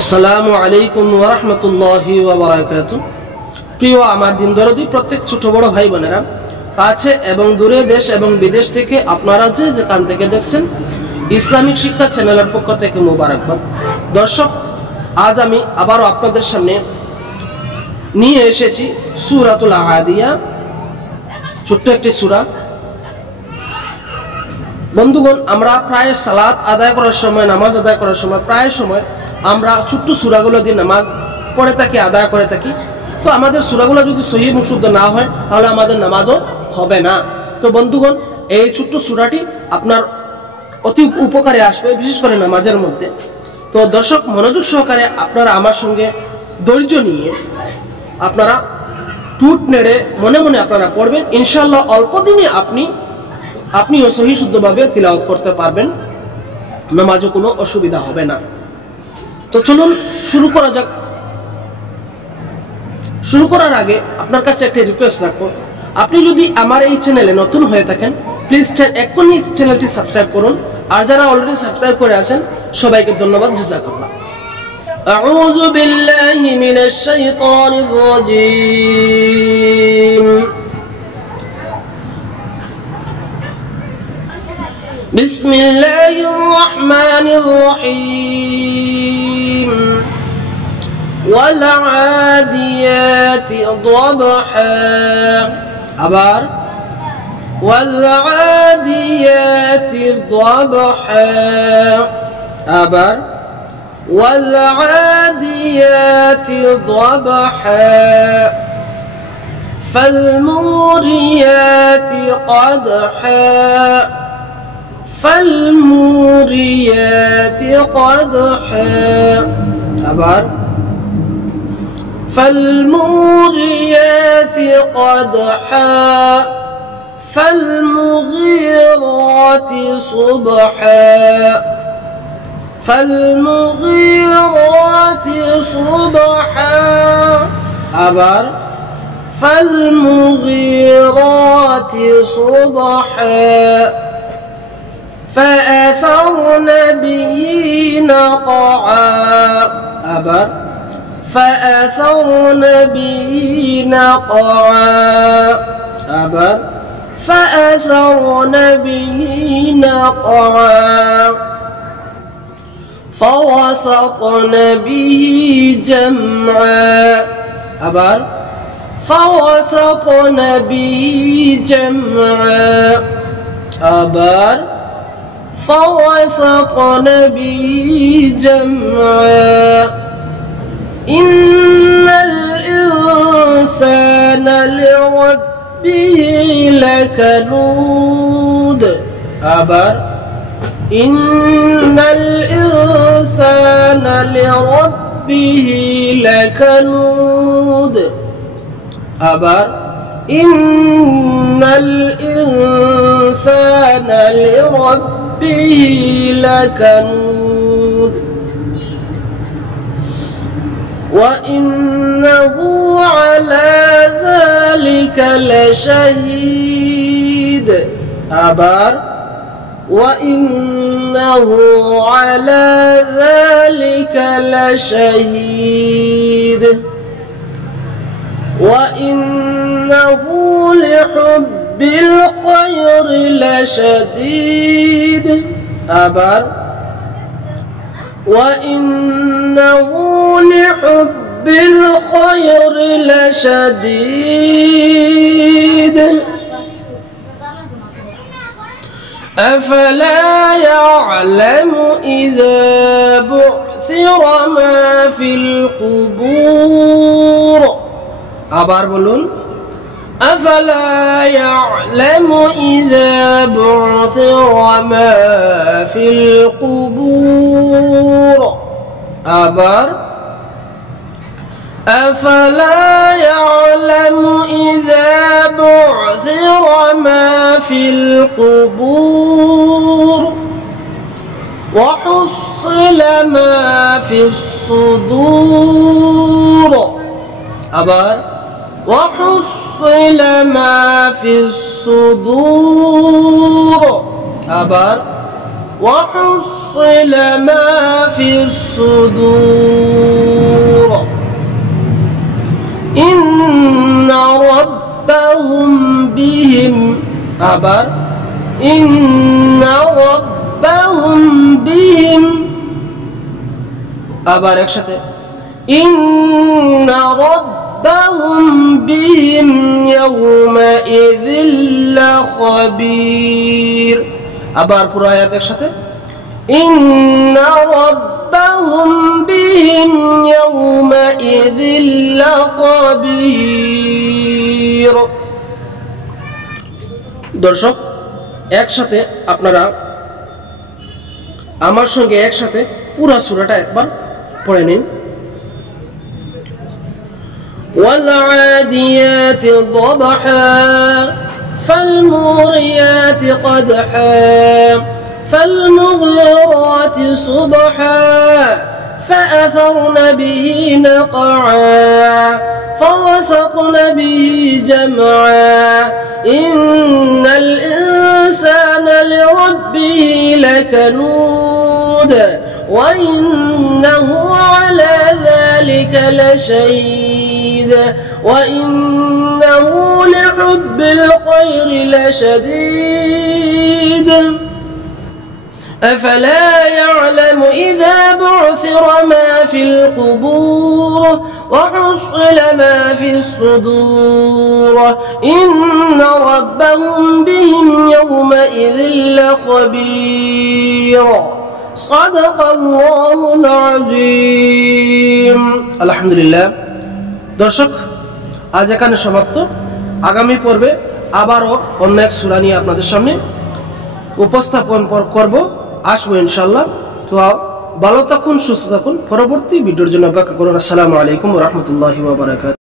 আসসালামু আলাইকুম ওয়া রাহমাতুল্লাহি ওয়া বারাকাতুহু। প্রিয় আমার দিন দরদি প্রত্যেক ছোট বড় ভাই বোনেরা, কাছে এবং দূরে, দেশ এবং বিদেশ থেকে আপনারা যে যেখান থেকে দেখছেন, ইসলামিক শিক্ষা চ্যানেলের পক্ষ থেকে মোবারকবাদ। দর্শক, আজ আমি আবারও আপনাদের সামনে নিয়ে এসেছি সূরাতুল আদিয়া, ছোট্ট একটি সূরা। বন্ধুগণ, আমরা প্রায় সালাত আদায় করার সময়, নামাজ আদায় করার সময় প্রায় সময় আমরা ছোট্ট সূরাগুলো দিয়ে নামাজ পড়ে থাকি, আদায় করে থাকি। তো আমাদের সূরাগুলো যদি সহিহ এবং শুদ্ধ না হয় তাহলে আমাদের নামাজও হবে না। তো বন্ধুগণ, এই ছোট্ট সূরাটি আপনার অতি উপকারে আসবে, বিশেষ করে নামাজের মধ্যে। তো দর্শক, মনোযোগ সহকারে আপনারা আমার সঙ্গে ধৈর্য নিয়ে আপনারা টুট নেড়ে মনে মনে আপনারা পড়বেন। ইনশাআল্লাহ অল্প দিনে আপনিও সহিহ শুদ্ধভাবে তিলাওয়াত করতে পারবেন, নামাজও কোনো অসুবিধা হবে না। তো চলুন শুরু করা যাক। শুরু করার আগে আপনার কাছে একটা রিকোয়েস্ট রাখবো, আপনি যদি আমার এই চ্যানেলে নতুন হয়ে থাকেন প্লিজ এক্ষুনি চ্যানেলটি সাবস্ক্রাইব করুন, আর যারা অলরেডি সাবস্ক্রাইব করে আছেন সবাইকে ধন্যবাদ। জাযাকাল্লাহ। আউযু বিল্লাহি মিনাশ শাইতানির রাজীম। বিসমিল্লাহির রহমানির রহিম। والعاديات ضبحا আবার والعاديات ضبحا আবার والعاديات ضبحا فالموريات قدحا فالموريات قدحا আবার فالموريات قدحا فالمغيرات صبحا فالمغيرات صبحا أبر فالمغيرات صبحا فأثرن به نقعا أبر فأثرن به نقعا أبر فأثرن به نقعا فوسطن به جمعا أبر فوسطن به جمعا أبر فوسطن به جمعا إن الإنسان لربه لكنود أبر إن الإنسان لربه لكنود أبر إن الإنسان لربه لكنود وإنه على ذلك لشهيد أبر وإنه على ذلك لشهيد وإنه لحب الخير لشديد أبر وإنه لحب الخير لشديد أفلا يعلم إذا بعثر ما في القبور আবার বলুন أفلا يعلم إذا بعثر ما في القبور أبر أفلا يعلم إذا بعثر ما في القبور وحصل ما في الصدور أبر وحصل ما في الصدور أبر وحصل ما في الصدور আবার ইন্না রাব্বাহুম বিহিম, আবার একসাথে ইন্না রাব্বাহুম বিহিম ইয়াওমাইযিল লাখাবীর। আবার পুরো আয়াত একসাথে ইন্না রাব্বাহুম বিহিম ইয়াওমাইযিল লাখাবীর। দর্শক, একসাথে আপনারা আমার সঙ্গে একসাথে পুরো সূরাটা একবার পড়ে নিন। والعاديات ضبحا فالموريات قدحا فالمغيرات صبحا فأثرن به نقعا فوسطن به جمعا إن الإنسان لربه لكنود وإنه على ذلك لشهيد وإنه لحب الخير لشديد أفلا يعلم إذا بعثر ما في القبور وحصل ما في الصدور إن ربهم بهم يومئذ لخبير صدق الله العظيم। আলহামদুলিল্লাহ। দর্শক, আজ এখানে সমাপ্ত। আগামী পর্বে আবারও অন্য এক সূরা নিয়ে আপনাদের সামনে উপস্থাপন করব, আসবো ইনশাআল্লাহ। তো ভালো থাকুন, সুস্থ থাকুন। পরবর্তী ভিডিওর জন্য অপেক্ষা করুন। আসসালামু আলাইকুম ওয়া রাহমাতুল্লাহি ওয়া বারাকাতুহু।